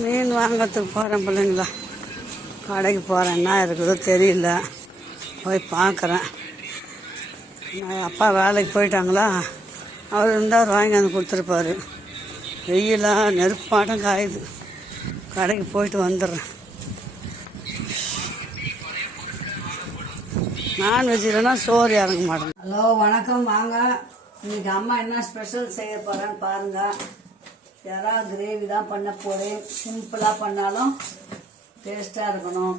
மீன் வாங்கிறதுக்கு போகிறேன் பிள்ளைங்களா. கடைக்கு போகிறேன், என்ன இருக்குதோ தெரியல, போய் பார்க்குறேன். அப்பா வேலைக்கு போயிட்டாங்களா, அவர் இருந்தால் வாங்கி வந்து கொடுத்துருப்பாரு. வெயிலாக நெருப்பாட்டம் காயுது. கடைக்கு போயிட்டு வந்துடுறேன். நான்வெஜ் இல்லைன்னா சோறு இறங்க மாட்டேன். ஹலோ, வணக்கம். வாங்க, இன்னைக்கு அம்மா என்ன ஸ்பெஷல் செய்ய போகிறேன்னு பாருங்கள். எறா கிரேவி தான் பண்ண போகிறேன். சிம்பிளாக பண்ணாலும் டேஸ்ட்டாக இருக்கணும்.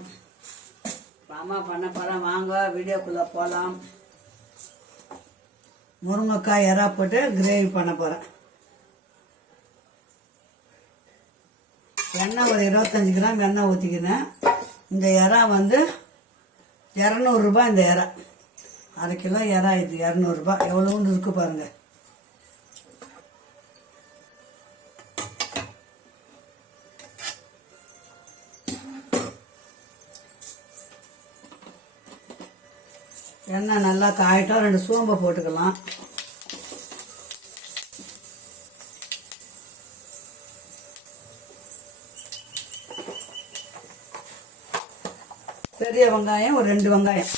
அம்மா பண்ண போகிறேன், வாங்க வீடியோக்குள்ளே போகலாம். முருங்கைக்காய் எறா போட்டு கிரேவி பண்ண போகிறேன். எண்ணெய் ஒரு 25 கிராம் எண்ணெய் ஊற்றிக்கினேன். இந்த எறா வந்து 200 ரூபாய். இந்த எறா 1/2 கிலோ எறா, இது 200 ரூபாய். எவ்வளோன்னு இருக்கு பாருங்க. எண்ணெய் நல்லா காயட்டும். 2 சோம்பை போட்டுக்கலாம். பெரிய வெங்காயம் ஒரு 2 வெங்காயம்.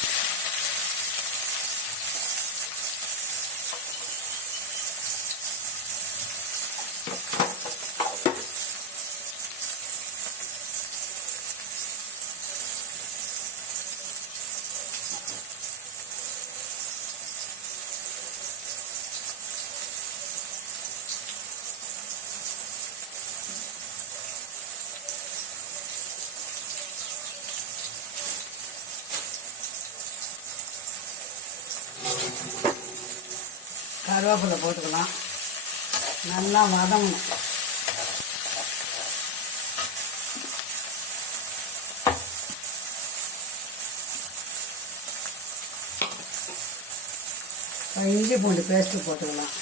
கருவேப்பிலை போட்டுக்கலாம். நல்லா வதங்கணும். இஞ்சி பூண்டு பேஸ்ட்டு போட்டுக்கலாம்.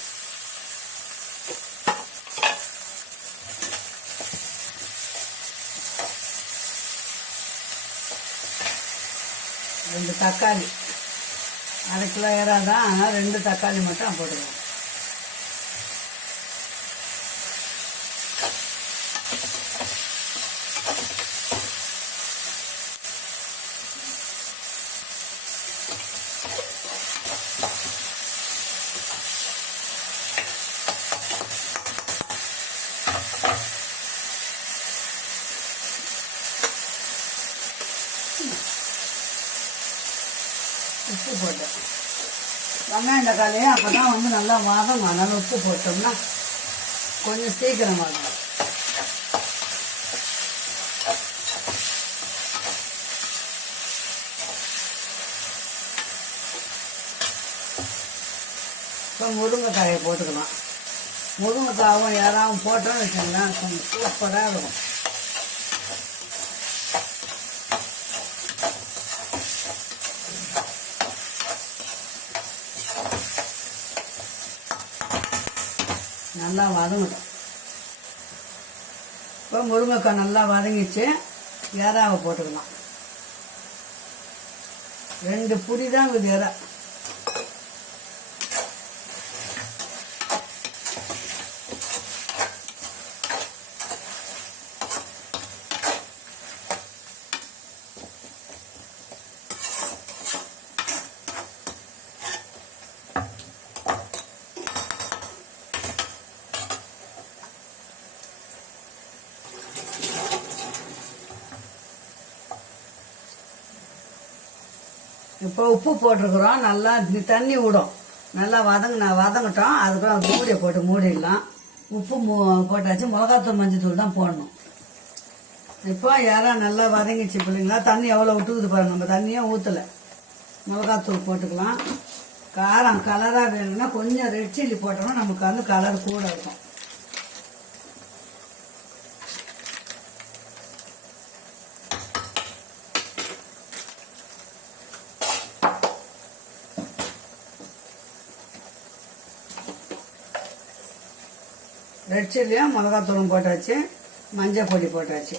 ரெண்டு தக்காளி, 1/2 கிலோ எறா தான், ஆனால் 2 தக்காளி மட்டும் போட்டுக்கலாம். உப்பு போட்டேன். வெங்காயம் தக்காளியே அப்போ தான் வந்து நல்லா வதங்கும். அதனால் உப்பு போட்டோம்னா கொஞ்சம் சீக்கிரம் வதங்கும். இப்போ முருங்கைக்காயை போட்டுக்கலாம். முருங்கைக்காயும் யாராவும் போட்டோன்னு வச்சுங்களேன், கொஞ்சம் சூப்பராக இருக்கும். நல்லா வதங்கட்டும். இப்போ முருங்கைக்காய் நல்லா வதங்கிச்சு. எறாவை போட்டுக்கலாம். 2 புடி தான் இது எறா. இப்போ உப்பு போட்டிருக்கிறோம். நல்லா தண்ணி விடும். நல்லா வதங்கட்டும். அதுக்கப்புறம் மூடியை போட்டு மூடிடலாம். உப்பு போட்டாச்சு. மிளகாத்தூள் மஞ்சத்தூள் தான் போடணும். இப்போ எறா நல்லா வதங்கிச்சு பிள்ளைங்களா. தண்ணி எவ்வளோ விட்டுக்குது பாருங்க. நம்ம தண்ணியும் ஊற்றலை. மிளகாத்தூள் போட்டுக்கலாம். காரம் கலராக வேணும்னா கொஞ்சம் ரெட் சில்லி போட்டோம்னா நமக்கு வந்து கலர் கூட இருக்கும். ரெட் சில்லியும் மிளகாத்தூளும் போட்டாச்சு. மஞ்சள் பொடி போட்டாச்சு.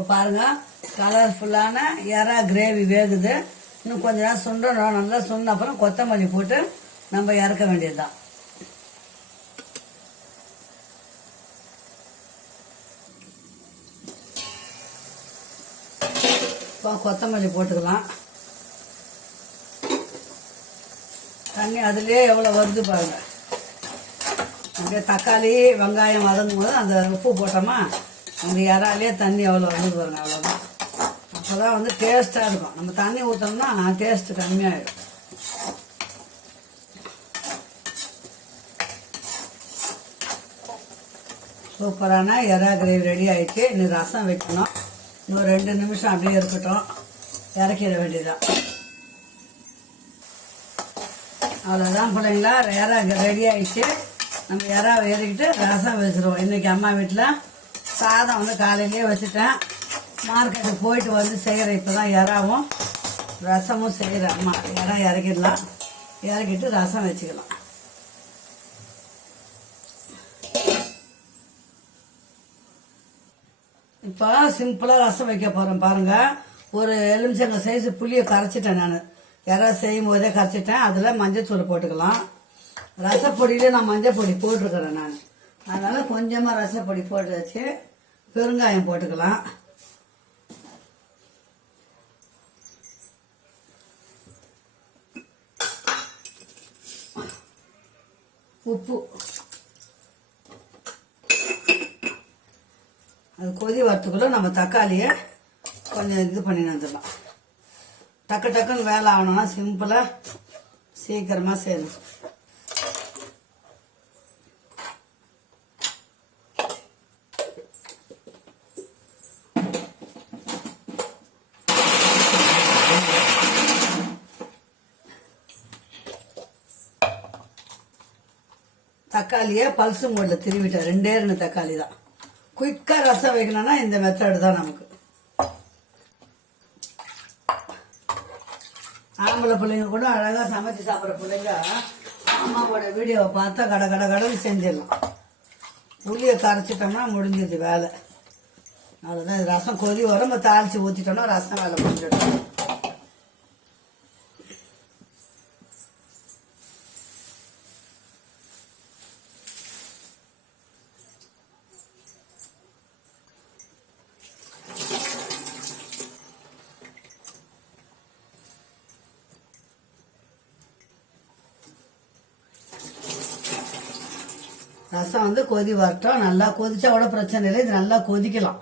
இப்போ பாருங்கள் கலர்ஃபுல்லான எறா கிரேவி வேகுது. இன்னும் கொஞ்ச நேரம் சுண்டணும். நல்லா சுண்ட அப்புறம் கொத்தமல்லி போட்டு நம்ம இறக்க வேண்டியதுதான். இப்போ கொத்தமல்லி போட்டுக்கலாம். தண்ணி அதுலேயே எவ்வளோ வருது பாருங்க. அப்படியே தக்காளி வெங்காயம் வதங்கும் போது அந்த உப்பு போட்டோமா அந்த இறாலே தண்ணி எவ்வளோ வருது பாருங்க. அவ்வளோதான். அப்போ தான் வந்து டேஸ்ட்டாக இருக்கும். நம்ம தண்ணி ஊற்றோம்னா டேஸ்ட்டு கம்மியாகிடும். சூப்பரான எறா கிரேவி ரெடி ஆகிடுச்சு. இன்னும் ரசம் வைக்கணும். இன்னும் 2 நிமிஷம் அப்படியே இருக்கட்டும். இறக்கிட வேண்டியதான். அவ்வளோதான் பிள்ளைங்களா, எறா ரெடி ஆகிடுச்சு. நம்ம எறாவை இறக்கிட்டு ரசம் வச்சுருவோம். இன்றைக்கி அம்மா வீட்டில் சாதம் வந்து காலையிலேயே வச்சுட்டேன். மார்க்கெட்டுக்கு போயிட்டு வந்து செய்கிறேன். இப்போ தான் எறாவும் ரசமும் செய்கிறேன். அம்மா எறா இறக்கிடலாம். இறக்கிட்டு ரசம் வச்சுக்கலாம். இப்போ சிம்பிளாக ரசம் வைக்க போகிறேன் பாருங்கள். ஒரு எலுமிச்சங்க சைஸ் புளியை கரைச்சிட்டேன். நான் எறா செய்யும் போதே கரைச்சிட்டேன். அதில் மஞ்சத்தூள் போட்டுக்கலாம். ரசப்பொடியிலே நான் மஞ்சள் பொடி போட்டிருக்கிறேன் நான். அதனால் கொஞ்சமாக ரசப்பொடி போட்டு வச்சு பெருங்காயம் போட்டுக்கலாம். உப்பு. அது கொதி வரத்துக்குள்ளே நம்ம தக்காளியை கொஞ்சம் இது பண்ணி வந்துடலாம். டக்கு டக்குன்னு வேலை ஆகணும்னா சிம்பிளாக சீக்கிரமாக செய்யணும். தக்காளியை பல்சு மோடில் திருவிட்டேன். 2 தக்காளி தான். குயிக்காக ரசம் வைக்கணும்னா இந்த மெத்தடு தான் நமக்கு. ஆம்பளை பிள்ளைங்க கூட அழகாக சமைச்சு சாப்பிட்ற பிள்ளைங்க அம்மாவோட வீடியோவை பார்த்தா கடன்னு செஞ்சிடலாம். புளியை கரைச்சிட்டோம்னா முடிஞ்சது வேலை. அவ்வளோதான். ரசம் கொதி வரும். நம்ம தாளித்து ஊற்றிட்டோம்னா ரசம் வேலை முடிஞ்சிடும். ரசம் வந்து கொதி வரட்டும். நல்லா கொதிச்சா கூட பிரச்சனை இல்லை. இது நல்லா கொதிக்கலாம்.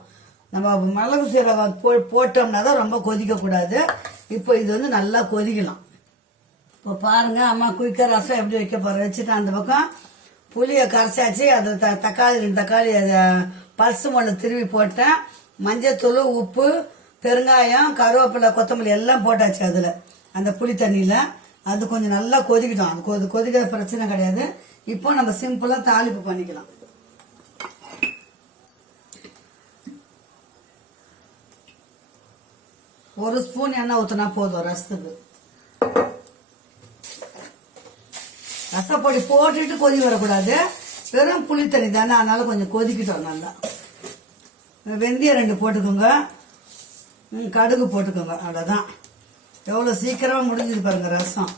நம்ம மிளகு சீரகம் போட்டோம்னா தான் ரொம்ப கொதிக்கக்கூடாது. இப்போ இது வந்து நல்லா கொதிக்கலாம். இப்போ பாருங்க அம்மா குயிக்காக ரசம் எப்படி வைக்க போகிறேன். வச்சுட்டு அந்த பக்கம் புளியை கரைச்சாச்சு. அது தக்காளி 2 தக்காளி பல்சு மொழில் திருவி போட்டேன். மஞ்சத்தூள், உப்பு, பெருங்காயம், கருவேப்பிலை, கொத்தமல்லி எல்லாம் போட்டாச்சு அதில் அந்த புளி தண்ணியில். அது கொஞ்சம் நல்லா கொதிக்கிட்டோம். அது கொதிக்கிற பிரச்சனை கிடையாது. இப்போ நம்ம சிம்பிளாக தாளிப்பு பண்ணிக்கலாம். ஒரு ஸ்பூன் எண்ணெய் ஊற்றினா போதும் ரசத்துக்கு. ரசப்பொடி போட்டுட்டு கொதி வரக்கூடாது. வெறும் புளி தண்ணி தானே, அதனால கொஞ்சம் கொதிக்கிட்டோம் நல்லா. வெந்தயம் 2 போட்டுக்கோங்க. கடுகு போட்டுக்கோங்க. அவ்வளோதான். எவ்வளோ சீக்கிரமாக முடிஞ்சது பாருங்க ரசம்.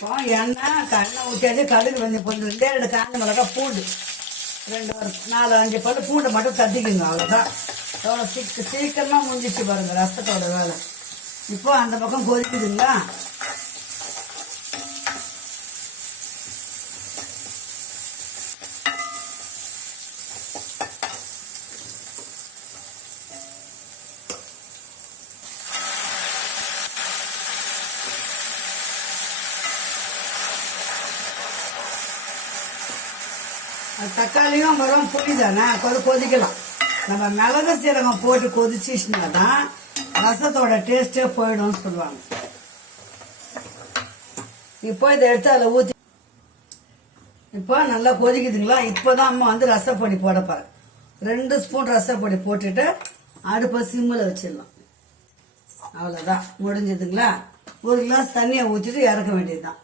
இப்போ எண்ணெய் ஊற்றியாச்சு. கடுகு கொஞ்சம் 2 காஞ்ச மிளகா, பூண்டு 2 4 5 பல்லு பூண்டை மட்டும் தட்டிக்குங்க. அவ்வளோதான். எவ்வளோ சீக்கிரமாக முடிஞ்சிச்சு பாருங்க ரசத்தோட வேலை. இப்போ அந்த பக்கம் கொதிக்குதுங்களா. அது தக்காளியும் வரும் புளி தானே கொதிக்கலாம். நம்ம மிளகு சீரகம் போட்டு கொதிச்சிச்சுனா தான் ரசத்தோட டேஸ்டே போயிடும்னு சொல்லுவாங்க. இப்போ இதை எடுத்து அதில் ஊற்றி இப்போ நல்லா கொதிக்குதுங்களா. இப்போதான் அம்மா வந்து ரசப்பொடி போட போறேன். 2 ஸ்பூன் ரசப்பொடி போட்டுட்டு அடுப்பை சிம்மில் வச்சிடலாம். அவ்வளோதான், முடிஞ்சதுங்களா. 1 கிளாஸ் தண்ணியை ஊற்றிட்டு இறக்க வேண்டியதுதான்.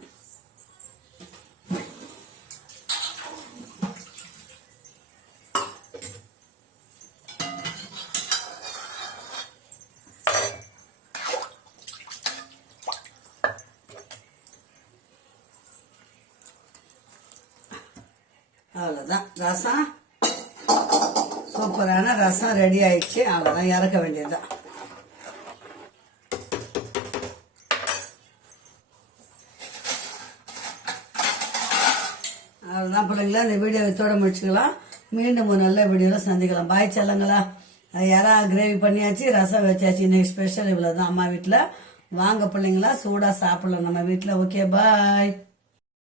அவ்வளோதான், ரசம் சூப்பரான ரசம் ரெடி ஆயிடுச்சு. அவ்வளோதான், இறக்க வேண்டியதுதான். அவ்வளோதான் பிள்ளைங்களா, இந்த வீடியோ இதோட முடிச்சுக்கலாம். மீண்டும் ஒரு நல்ல வீடியோவில் சந்திக்கலாம். பாய் செல்லங்களா. யாரா கிரேவி பண்ணியாச்சு, ரசம் வச்சாச்சு. இன்னைக்கு ஸ்பெஷல் இவ்வளோதான் அம்மா வீட்டில். வாங்க பிள்ளைங்களா, சூடாக சாப்பிடலாம் நம்ம வீட்டில். ஓகே, பாய்.